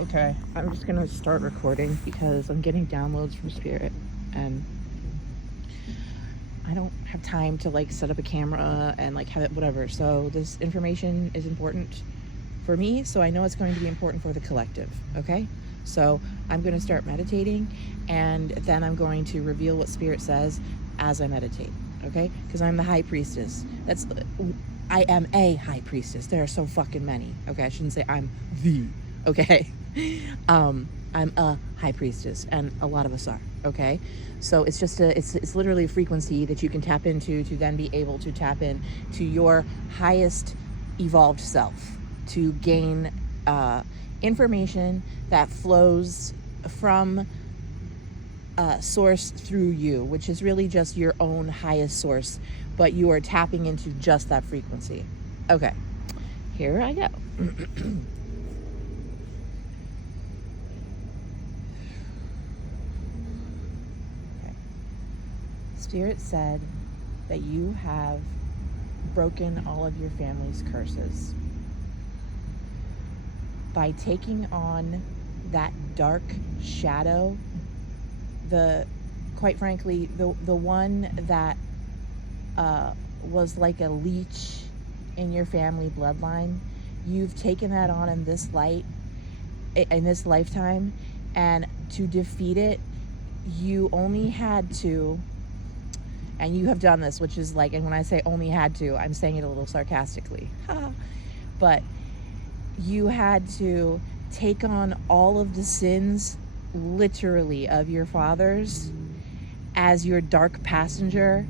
Okay, I'm just gonna start recording because I'm getting downloads from Spirit and I don't have time to like set up a camera and like have it whatever. So this information is important for me, so I know it's going to be important for the collective, okay? So I'm going to start meditating and then I'm going to reveal what Spirit says as I meditate, okay? Because I'm the high priestess. I am a high priestess. There are so fucking many, okay? I shouldn't say I'm the, okay? I'm a high priestess and a lot of us are, okay? So it's just it's literally a frequency that you can tap into to then be able to tap in to your highest evolved self, to gain information that flows from source through you, which is really just your own highest source, but you are tapping into just that frequency. Okay, here I go. Okay. Spirit said that you have broken all of your family's curses by taking on that dark shadow, quite frankly, the one that was like a leech in your family bloodline. You've taken that on in this lifetime, and to defeat it, you only had to, and you have done this, which is like, and when I say only had to, I'm saying it a little sarcastically, but you had to take on all of the sins, literally, of your fathers as your dark passenger,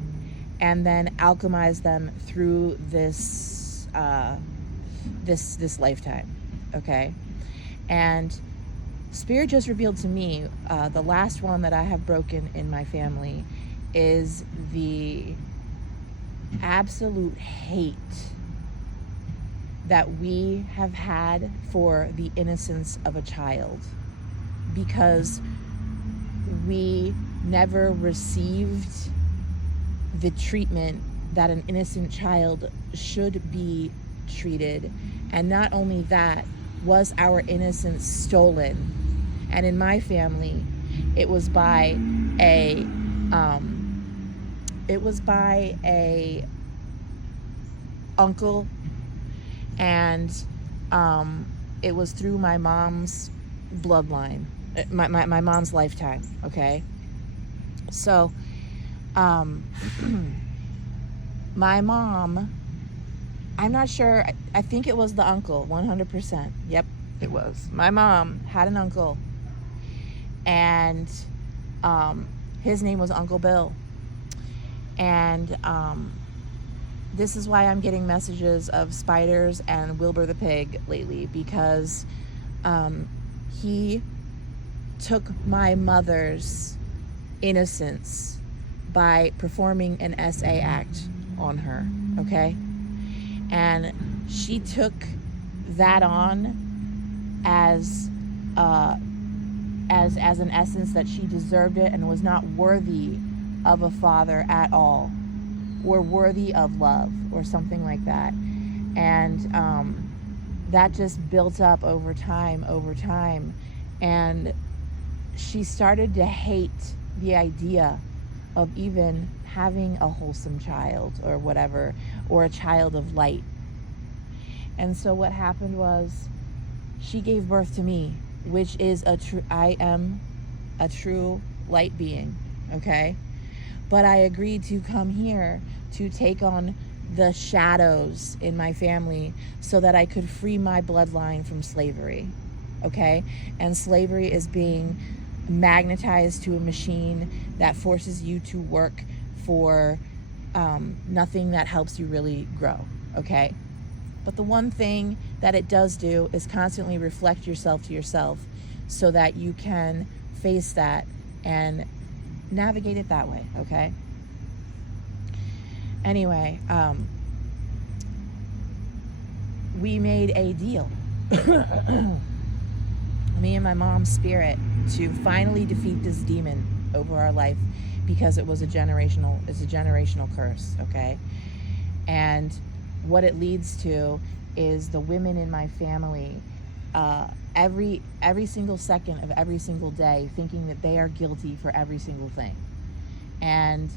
and then alchemize them through this lifetime, okay? And Spirit just revealed to me the last one that I have broken in my family is the absolute hate that we have had for the innocence of a child, because we never received the treatment that an innocent child should be treated. And not only that, was our innocence stolen. And in my family, it was by a uncle, and it was through my mom's bloodline, my mom's lifetime, okay? So my mom, I'm not sure, I think it was the uncle, 100%. Yep, it was. My mom had an uncle, and his name was Uncle Bill. And this is why I'm getting messages of spiders and Wilbur the pig lately, because he took my mother's innocence by performing an SA act on her, okay? And she took that on as an essence that she deserved it and was not worthy of a father at all, or worthy of love, or something like that. And that just built up over time, and she started to hate the idea of even having a wholesome child or whatever, or a child of light. And so what happened was, she gave birth to me, which is I am a true light being, okay? But I agreed to come here to take on the shadows in my family so that I could free my bloodline from slavery, okay? And slavery is being magnetized to a machine that forces you to work for nothing that helps you really grow, okay? But the one thing that it does do is constantly reflect yourself to yourself so that you can face that and navigate it that way, okay? Anyway, we made a deal, me and my mom's spirit, to finally defeat this demon over our life, because it's a generational curse, okay? And what it leads to is the women in my family every single second of every single day, thinking that they are guilty for every single thing. And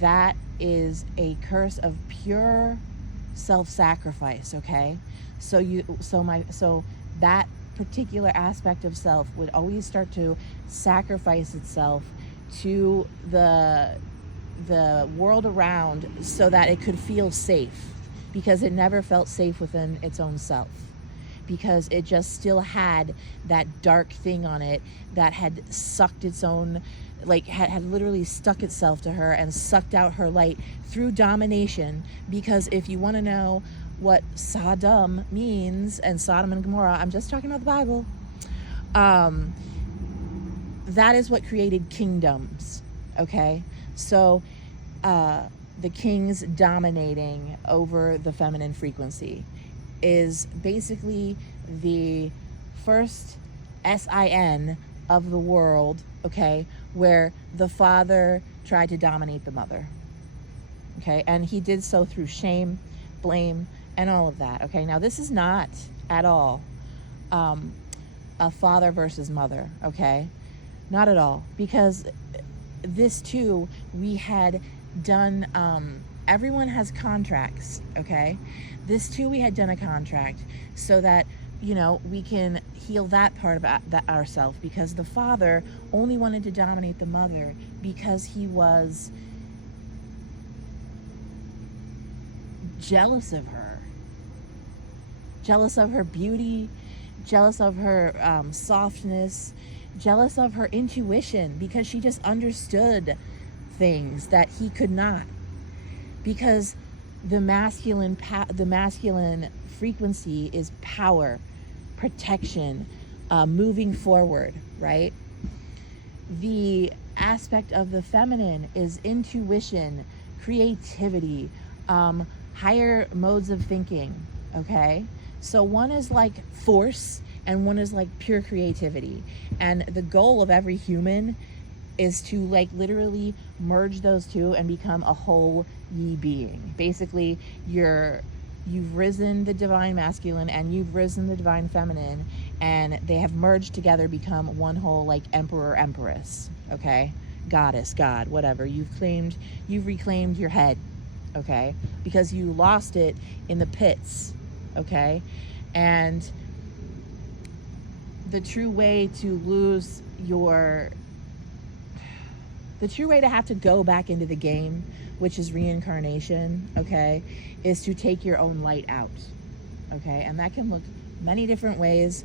that is a curse of pure self-sacrifice, okay? So that particular aspect of self would always start to sacrifice itself to the world around so that it could feel safe, because it never felt safe within its own self, because it just still had that dark thing on it that had sucked its own, like had literally stuck itself to her and sucked out her light through domination. Because if you want to know what Sodom means, and Sodom and Gomorrah, I'm just talking about the Bible, that is what created kingdoms, okay? So the kings dominating over the feminine frequency is basically the first sin of the world, okay, where the father tried to dominate the mother, okay? And he did so through shame, blame, and all of that, okay? Now, this is not at all a father versus mother, okay? Not at all, because this too, we had done, everyone has contracts, okay? This too, we had done a contract so that, you know, we can heal that part of that ourselves, because the father only wanted to dominate the mother because he was jealous of her beauty, jealous of her softness, jealous of her intuition, because she just understood things that he could not. Because the masculine frequency is power, protection, moving forward, right? The aspect of the feminine is intuition, creativity, higher modes of thinking, okay? So one is like force and one is like pure creativity. And the goal of every human is to like literally merge those two and become a whole ye being. Basically, you've risen the divine masculine and you've risen the divine feminine, and they have merged together, become one whole, like emperor, empress, okay? Goddess, god, whatever. You've reclaimed your head, okay? Because you lost it in the pits, okay? And the true way to have to go back into the game, which is reincarnation, okay, is to take your own light out, okay? And that can look many different ways,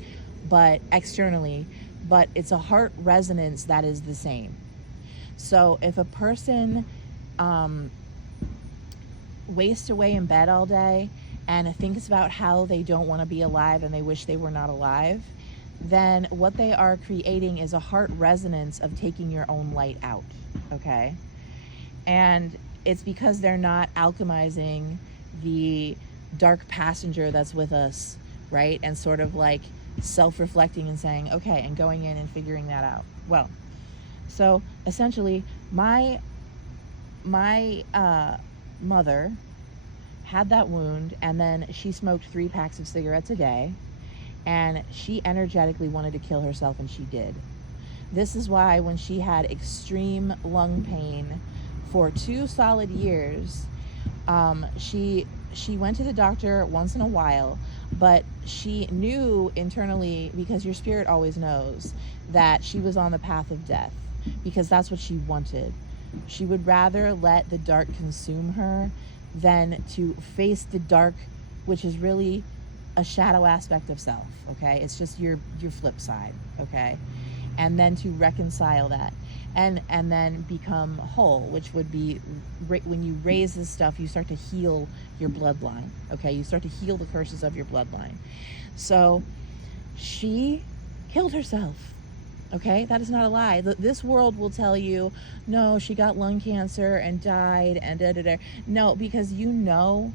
but externally, but it's a heart resonance that is the same. So if a person wastes away in bed all day and thinks about how they don't want to be alive and they wish they were not alive, then what they are creating is a heart resonance of taking your own light out, okay? And it's because they're not alchemizing the dark passenger that's with us, right? And sort of like self-reflecting and saying, okay, and going in and figuring that out. Well, so essentially my mother had that wound, and then she smoked 3 packs of cigarettes a day, and she energetically wanted to kill herself, and she did. This is why when she had extreme lung pain for 2 solid years, she went to the doctor once in a while, but she knew internally, because your spirit always knows, that she was on the path of death, because that's what she wanted. She would rather let the dark consume her than to face the dark, which is really a shadow aspect of self, okay? It's just your flip side, okay? And then to reconcile that and then become whole, which would be when you raise this stuff, you start to heal your bloodline, okay? You start to heal the curses of your bloodline. So she killed herself, okay? That is not a lie. This world will tell you, no, she got lung cancer and died and da-da-da. No, because you know,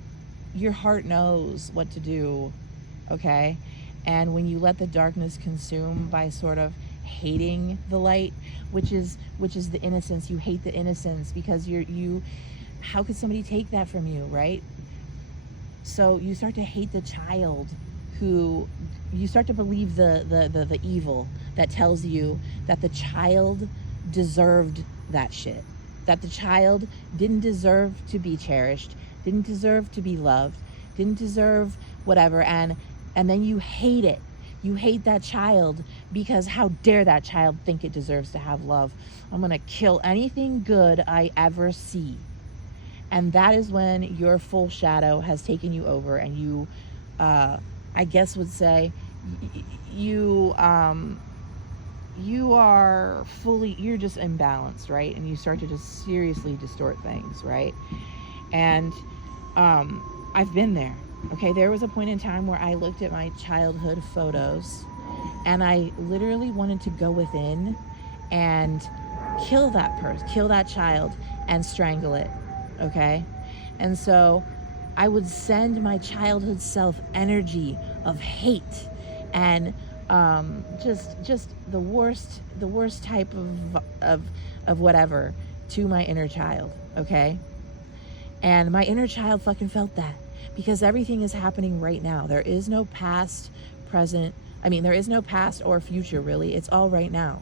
your heart knows what to do, okay? And when you let the darkness consume by sort of hating the light, which is the innocence, you hate the innocence because how could somebody take that from you, right? So you start to hate the child who you start to believe the evil that tells you that the child deserved that shit, that the child didn't deserve to be cherished, didn't deserve to be loved, didn't deserve whatever. And then you hate it. You hate that child because how dare that child think it deserves to have love. I'm gonna kill anything good I ever see. And that is when your full shadow has taken you over, and you, I guess would say, you are fully, you're just imbalanced, right? And you start to just seriously distort things, right? And I've been there. Okay, there was a point in time where I looked at my childhood photos and I literally wanted to go within and kill that person, kill that child, and strangle it. Okay, and so I would send my childhood self energy of hate and just the worst type of whatever to my inner child. Okay, and my inner child fucking felt that, because everything is happening right now. There is no past, present. I mean, there is no past or future, really. It's all right now.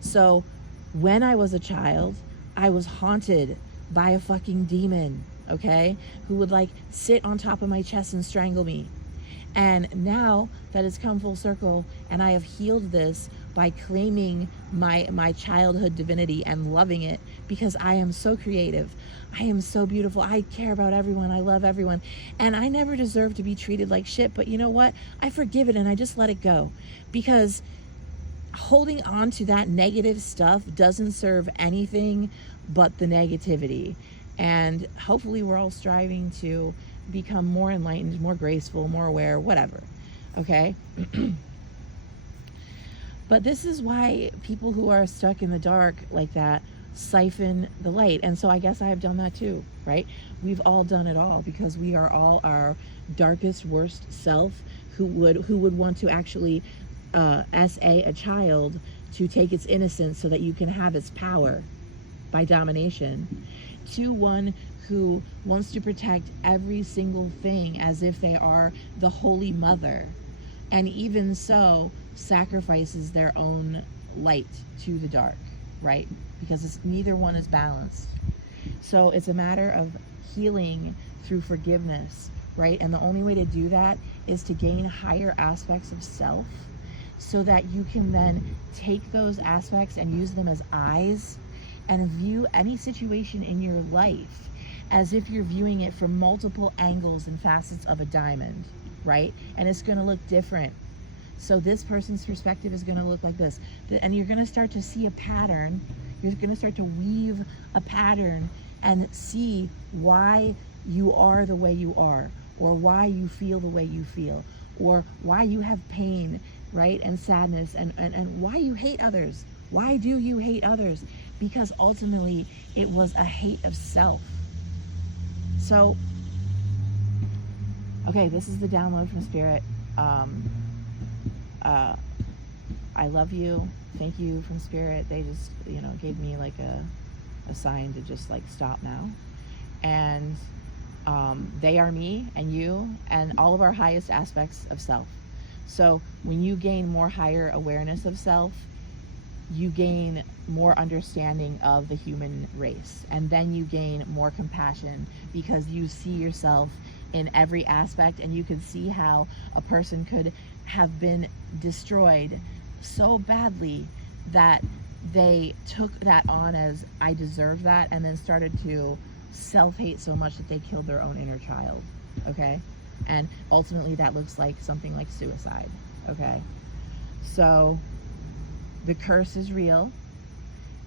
So when I was a child, I was haunted by a fucking demon, okay, who would like sit on top of my chest and strangle me. And now that it's come full circle and I have healed this by claiming my childhood divinity and loving it, because I am so creative, I am so beautiful, I care about everyone, I love everyone, and I never deserve to be treated like shit. But you know what? I forgive it and I just let it go, because holding on to that negative stuff doesn't serve anything but the negativity. And hopefully we're all striving to become more enlightened, more graceful, more aware, whatever. Okay? But this is why people who are stuck in the dark like that siphon the light. And so I guess I have done that too, right? We've all done it all, because we are all our darkest, worst self, who would want to actually SA a child to take its innocence so that you can have its power by domination, to one who wants to protect every single thing as if they are the Holy Mother, and even so sacrifices their own light to the dark, right? Because neither one is balanced. So it's a matter of healing through forgiveness, right? And the only way to do that is to gain higher aspects of self, so that you can then take those aspects and use them as eyes and view any situation in your life as if you're viewing it from multiple angles and facets of a diamond, right? And it's going to look different. So this person's perspective is going to look like this, and you're going to start to see a pattern. You're going to start to weave a pattern and see why you are the way you are, or why you feel the way you feel, or why you have pain, right, and sadness, and why you hate others. Why do you hate others? Because ultimately it was a hate of self. So, okay, this is the download from Spirit. I love you. Thank you from Spirit. They just, gave me like a sign to just like stop now. And they are me and you and all of our highest aspects of self. So when you gain more higher awareness of self, you gain more understanding of the human race, and then you gain more compassion, because you see yourself in every aspect, and you can see how a person could have been destroyed so badly that they took that on as I deserve that, and then started to self-hate so much that they killed their own inner child. Okay? And ultimately that looks like something like suicide. Okay? So the curse is real,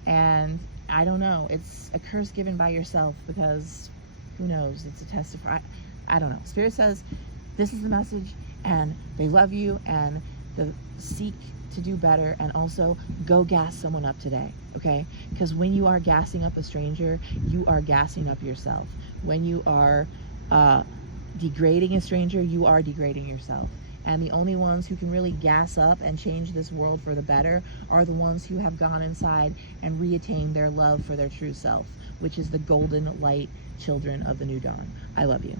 and I don't know, it's a curse given by yourself, because who knows, it's a test of, I don't know. Spirit says this is the message, and they love you, and seek to do better, and also go gas someone up today, okay? Because when you are gassing up a stranger, you are gassing up yourself. When you are degrading a stranger, you are degrading yourself. And the only ones who can really gas up and change this world for the better are the ones who have gone inside and reattained their love for their true self, which is the golden light children of the new dawn. I love you.